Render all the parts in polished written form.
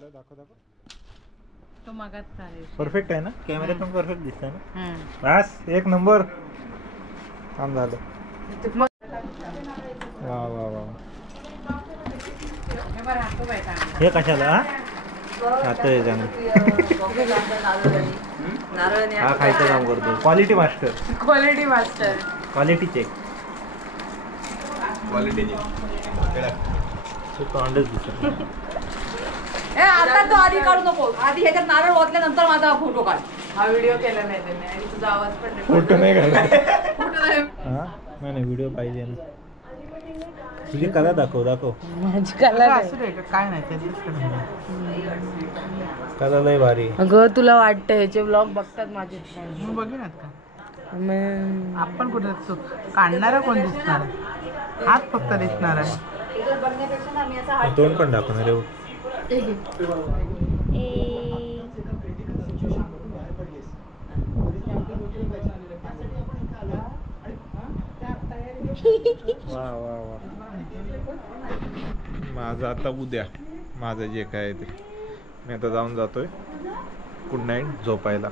दाखव दाखव. तो मागात चालेल. परफेक्ट आहे ना कॅमेरा पण परफेक्ट दिसतंय ना. बस एक नंबर काम झालं. वा वा वा. हे कशाला आता हे चांगलं हा खायचं काम करतो. क्वालिटी मास्टर क्वालिटी चेक तोंडच दिसत. आता तो आधी काढू नको. आधी ह्याच्यात नारळ ओतल्यानंतर माझा फोटो काढ. हा व्हिडिओ केला नाही त्याने आणि तुझा आवाज पण फोटो नाही काढला. नाही व्हिडिओ पाहिजे ना. तुझी कला दाखव दाखव. माझी कला काय नाही कला लय भारी. अगं तुला वाटतं ह्याचे ब्लॉग बघतात माझे बघिनात का आपण कुठे काढणारा कोण दिसणार हात फक्त दिसणार आहे. तोंड पण दाखवणार रे. वा वा वा. माझं आता उद्या माझं जे काय ते मी आता जाऊन जातोय. गुड नाईट झोपायला.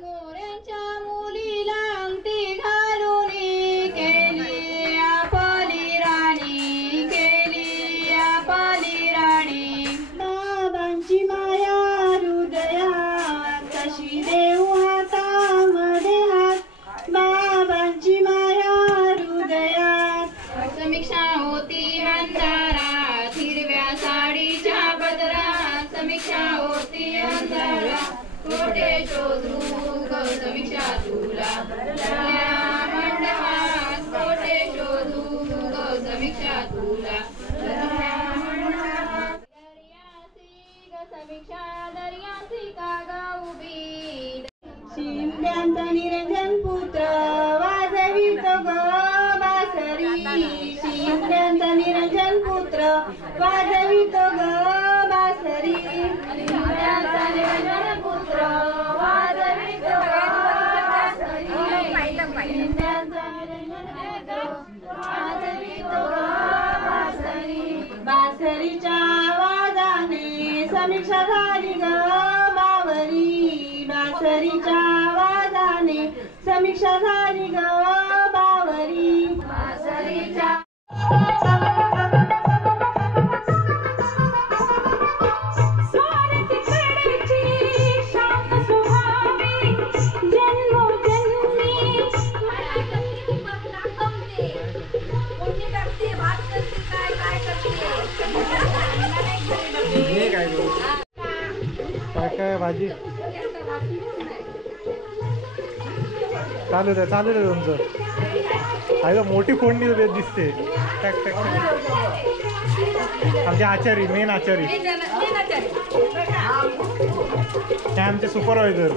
मोऱ्यांच्या मुलीला अंगठी घालून केली आपली राणी बाबांची माया हृदयात कशी देऊ हातामध्ये हात बाबांची माया हृदयात समीक्षा होती अंधारात हिरव्या साडीच्या बदरात समीक्षा होती अंधारात कोठे शोधू ग समीक्षा तुला मंडपात कोठे शोधू ग समीक्षा तुला दर्यासी ग समीक्षा दर्यासी का ग उभी शिंद्यांचा निरंजन पुत्र वाजवितो ग बासरी शिंद्यांचा निरंजन पुत्र वाजवितो ग बासरी शिंद्यांचा निरंजन पुत्र वाजवितो ग बासरी शिंद्यांचा निरंजन वाजवितो ग बासरी बासरीच्या आवाजाने समीक्षा झाली ग बावरी बासरीच्या आवाजाने समीक्षा झाली ग बावरी बासरीच्या काय काय भाजी चालू रे तुमचं. अगं मोठी फोडणी दिसते. टक टक आमचे आचारी मेन आचारी ते आमचे सुपरवायझर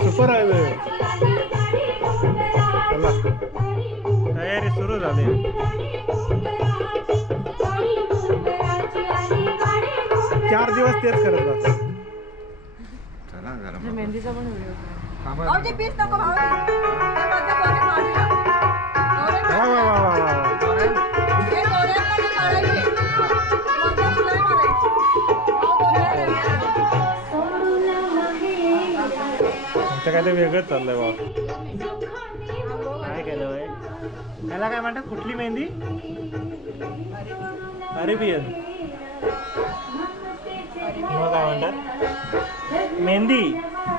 चला तयारी सुरू झाली. चार दिवस तेच करत राहतो. मेहंदीचा पण व्हिडिओ आमचं काय ते वेगळंच चाललंय बा. काय केलं बाई त्याला काय म्हणतात कुठली मेहंदी अरेबियन मेहंदी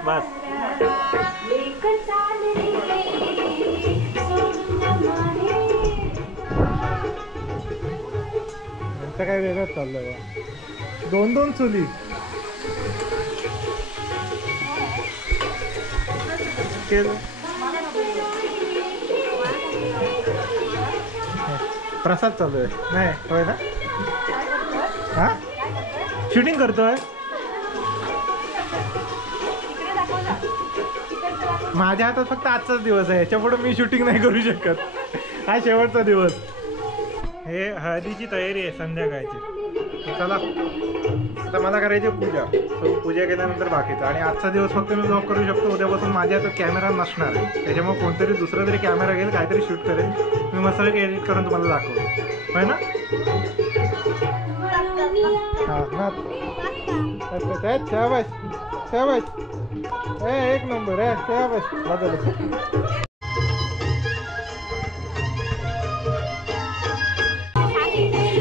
बस. आता काय वेगळंच चाललंय बा. 2 चुली. प्रसाद चालू आहे. नाही होय ना. हा शूटिंग करतोय. माझ्या हातात फक्त आजचाच दिवस आहे. याच्यापुढे मी शूटिंग नाही करू शकत. हा शेवटचा दिवस. हे हळदीची तयारी आहे संध्याकाळची. चला आता मला करायची पूजा. तो पूजा केल्यानंतर बाकीचं. आणि आजचा दिवस फक्त मी ब्लॉग करू शकतो. उद्यापासून माझ्या हातात कॅमेरा नसणार आहे. त्याच्यामुळे कोणतरी दुसरा तरी कॅमेरा घेईल, काहीतरी शूट करेल. मी मस्त एडिट करून तुम्हाला दाखवतो. होय ना. हां शाबाश शाबाश. एक नंबर आहे. शाबाश. बदल.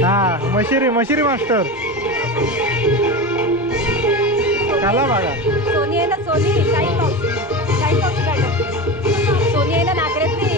हा मशिरी मास्टर. काला बघा. सोनी आहे ना. सोनी सोनी आहे ना नागरेतली.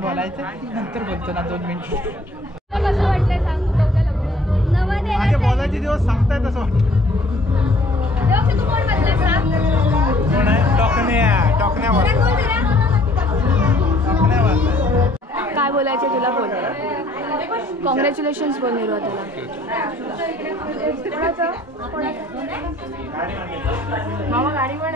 बोलायचं नंतर बोलतो ना 2 मिनिट. माझ्या बोलायची दिवस सांगताय तसं वाटतं. कोण आहे? टोकण्या काय बोलायचं तुला बोल. कॉंग्रॅच्युलेशन्स बोल निर्वा तुला. मामा गाडी पण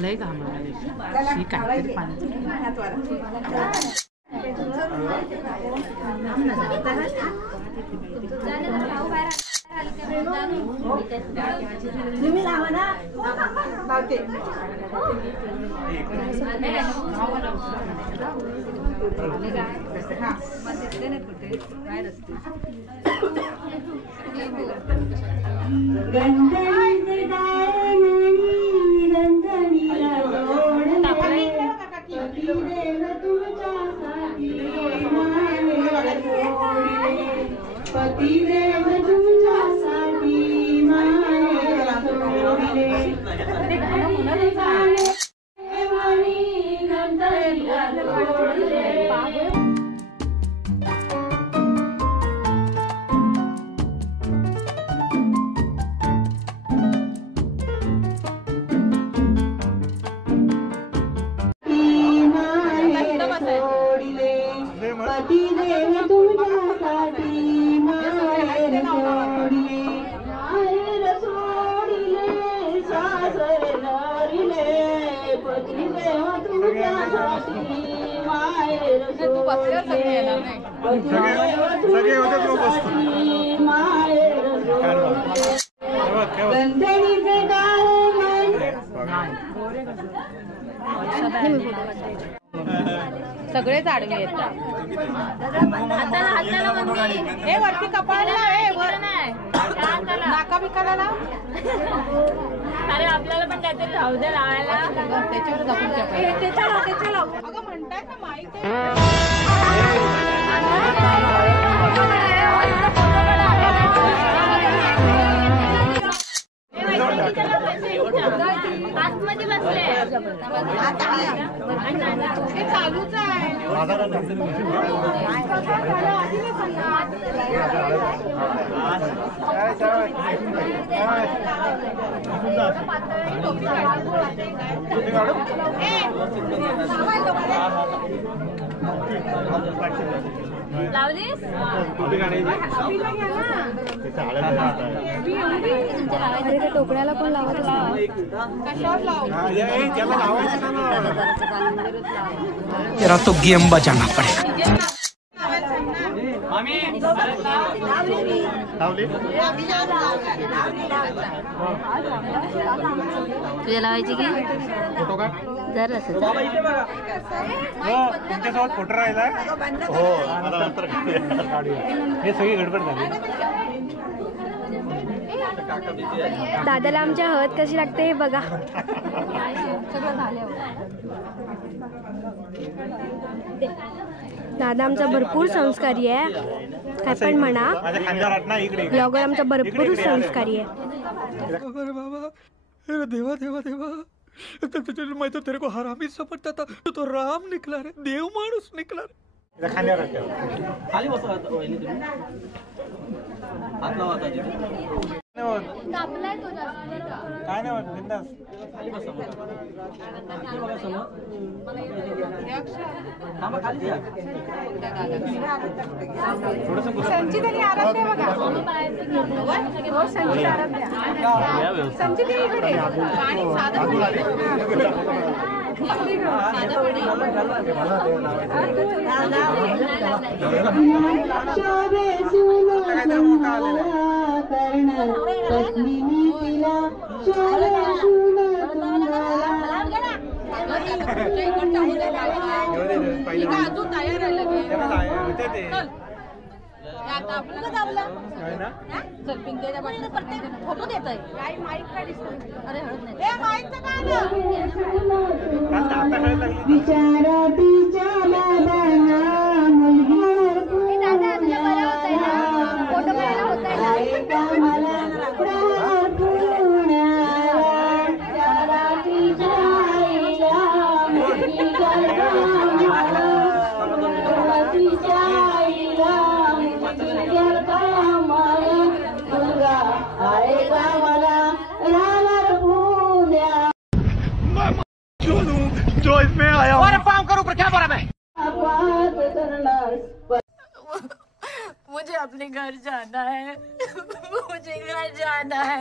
लय घामाला काहीतरी पाणी. तुम्ही लावा ना. लावते. सगळे होते तो बसतो. सगळेच आडवे येतात. हे वरती कपाळाला नाका बिकाला ना. अरे आपल्याला पण काहीतरी राहू दे लावायला. त्याच्यावर अगं म्हणतात ना माहिती आतमध्ये बसले. चालूच आहे. लावलीस टोकण्याला पण लावत तेरा तो गेम बचाना पड़ेगा. तुझ्या लावायची की फोटो का जरा तुमच्यासोबत फोटो राहिला. हे सगळी गडबड झाली. दादाला आमच्या हळद कशी लागते हे बघा. दादा आमचा भरपूर संस्कारी आहे. काय पण म्हणा, माझ्या खांद्यावर हात ना, इकडे ब्लॉगर आमचा भरपूर संस्कारी आहे. अरे बाबा, अरे देवा देवा देवा, मैं तो तेरे को हरामी समझता था, तो राम निकला रे, देव माणूस निकला रे. तिला खांद्यावर हात ठेव. खाली बसा आता वहिनी तुम्ही. हात लावा आता तिथे. नाही होत. काय नाही होत, बिंदास. खाली बसा बघा. हे बघा समोर. थांबा खाली या. संचित आणि आराध्या बघा. हो, संचित आराध्या. या व्यवस्थित. संचित इकडे. पाणी साधं अजून तयार आहे लगेच. चल पिंकेच्या बाटलीत प्रत्येक फोटो देत आहे. काय माईक काय दिसतो? अरे हळद नाही. ए माईकचं काय आलं? जो इसमें आया हूँ। और काम करूँ, पर क्या बोला मैं? मुझे अपने घर जाना है. मुझे घर जाना है.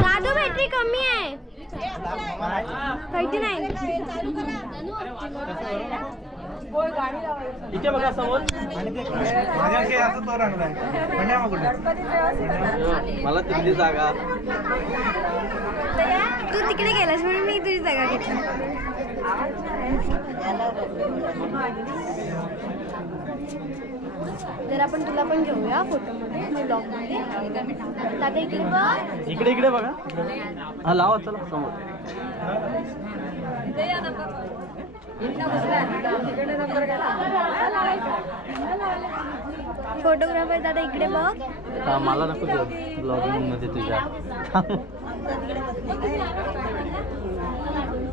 दादू बॅटरी कमी आहे. काहीच नाही. इथे बघा समोर. मला तिथली जागा. तू तिकडे गेलास म्हणून मी तुझी जागा घेतली. जर आपण तुला पण घेऊया फोटोमध्ये, ब्लॉगमध्ये. दादा इकडे बघ. इकडे इकडे बघा. हा लावा चला समोर. फोटोग्राफर दादा इकडे बघ. हा मला नको देऊ ब्लॉगिंग मध्ये तुझ्या.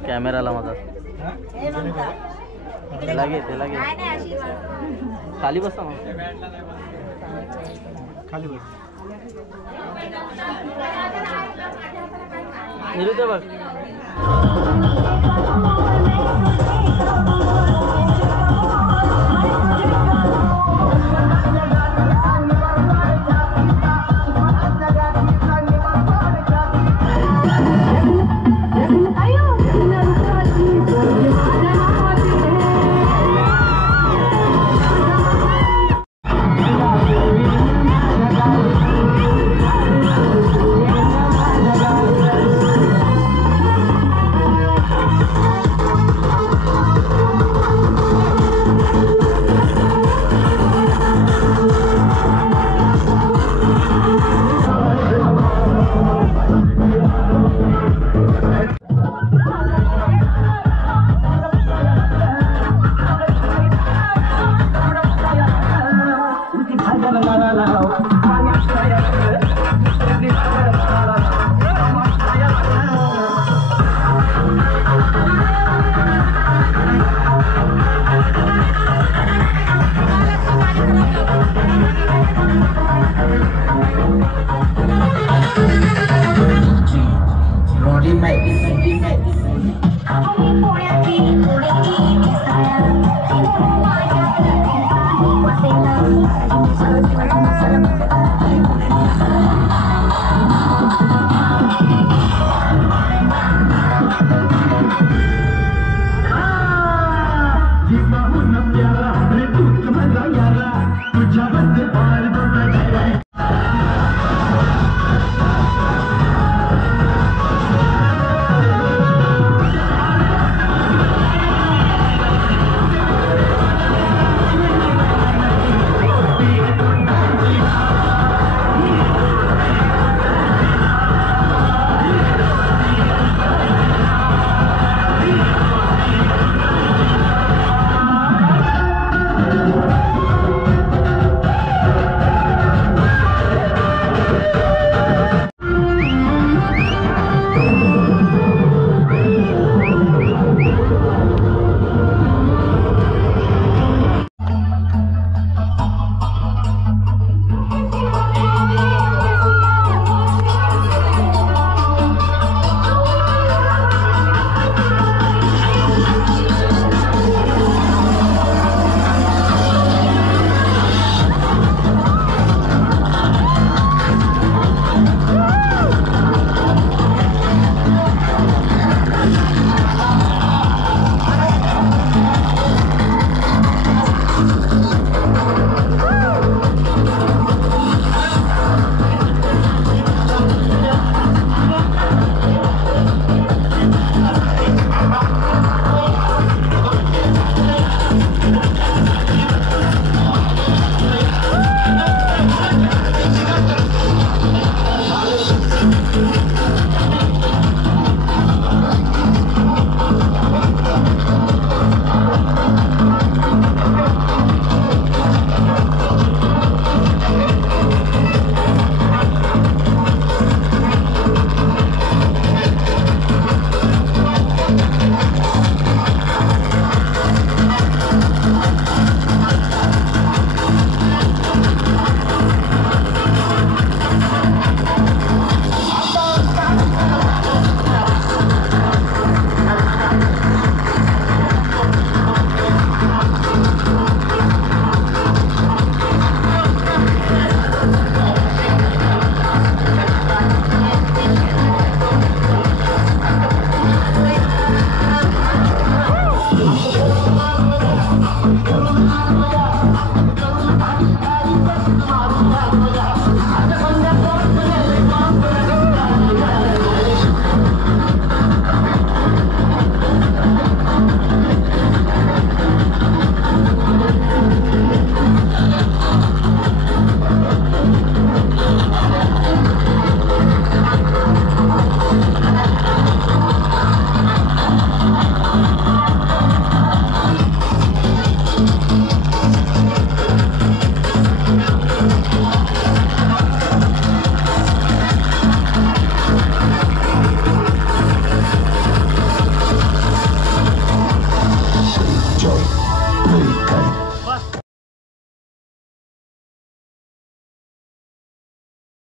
कॅमेराला माझा. त्याला घे त्याला घे. खाली बसा मग. खाली बस. निरुते बघ.